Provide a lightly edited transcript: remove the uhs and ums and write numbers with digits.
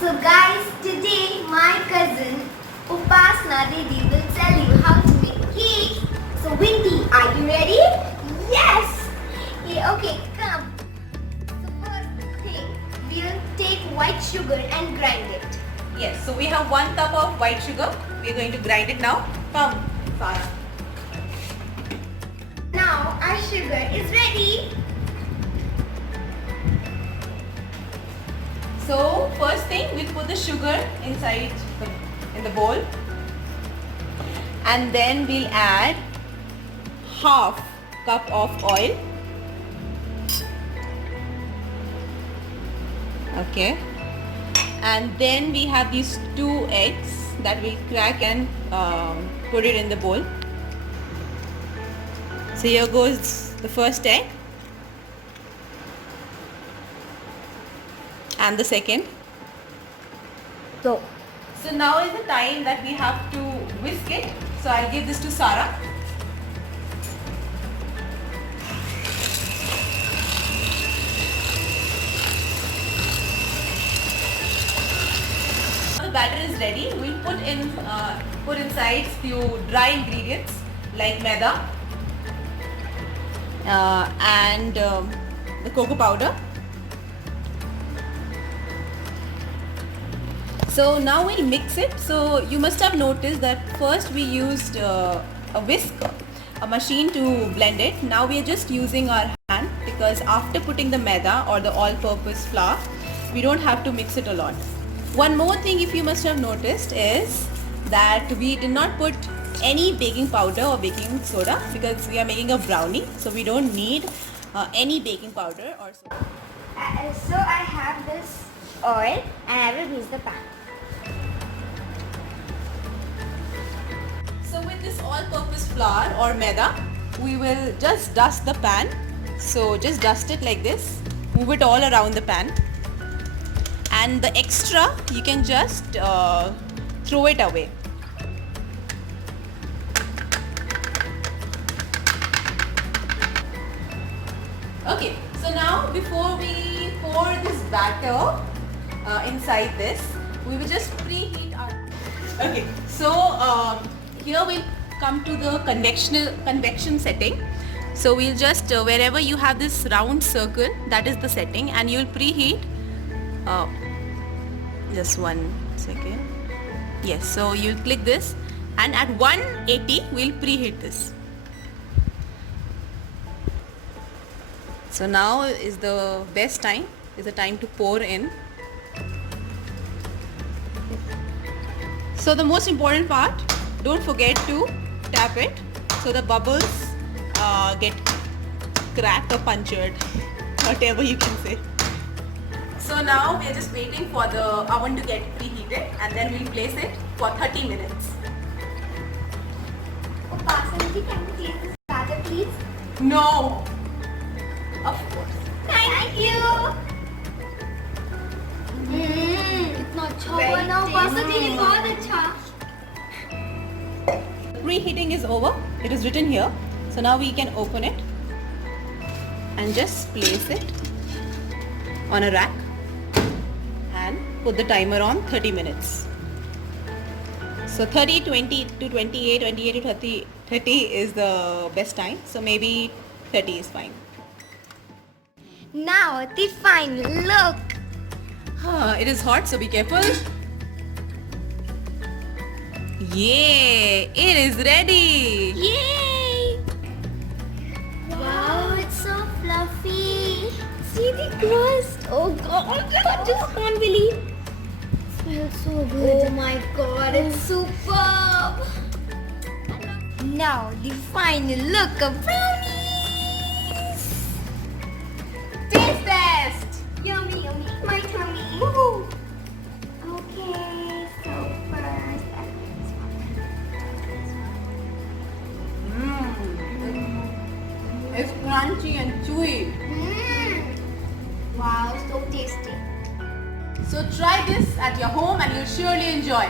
So guys, today my cousin Upasna Didi will tell you how to make cake. So Windy, are you ready? Yes! Yeah, okay, come. So first thing, we'll take white sugar and grind it. Yes, so we have 1 cup of white sugar. We are going to grind it now. Come, Farah. Now our sugar is ready. So first thing, we'll put the sugar inside in the bowl, and then we'll add half cup of oil. Okay, and then we have these 2 eggs that we'll crack and put it in the bowl. So here goes the first egg. And the second. So now is the time that we have to whisk it. So I'll give this to Sarah. The batter is ready. We'll put inside few dry ingredients like maida and the cocoa powder. So now we'll mix it. So you must have noticed that first we used a whisk, a machine to blend it. Now we are just using our hand because after putting the maida or the all-purpose flour, we don't have to mix it a lot. One more thing, if you must have noticed, is that we did not put any baking powder or baking soda because we are making a brownie. So we don't need any baking powder or soda. So I have this oil and I will grease the pan. So with this all-purpose flour or maida, we will just dust the pan. So just dust it like this, move it all around the pan, and the extra you can just throw it away. Okay, so now before we pour this batter inside this, we will just preheat our... Okay, so here we'll come to the convection setting. So we'll just, wherever you have this round circle, that is the setting, and you'll preheat, just 1 second. Yes, so you'll click this, and at 180 we'll preheat this. So now is the best time, is the time to pour in. So the most important part, don't forget to tap it so the bubbles get cracked or punctured, whatever you can say. So now we are just waiting for the oven to get preheated, and then we'll place it for 30 minutes. Upasna, can you taste this batter, please? No! Of course. Thank you. कितना अच्छा बना उपासना दीदी, बहुत अच्छा. Preheating is over. It is written here. So now we can open it and just place it on a rack and put the timer on 30 minutes. So 30, 20 to 28, 28 to 30, 30 is the best time. So maybe 30 is fine. Now the final look. It is hot, so be careful. Yay! It is ready! Yay! Wow, it's so fluffy. See the crust. Oh God, I just can't believe. It smells so good. Oh my God, it's superb. Now the final look of brownies. Taste test! Yummy, yummy. My tummy. Woohoo! Okay, so first I put this one. It's crunchy and chewy. Wow, so tasty. So try this at your home and you'll surely enjoy.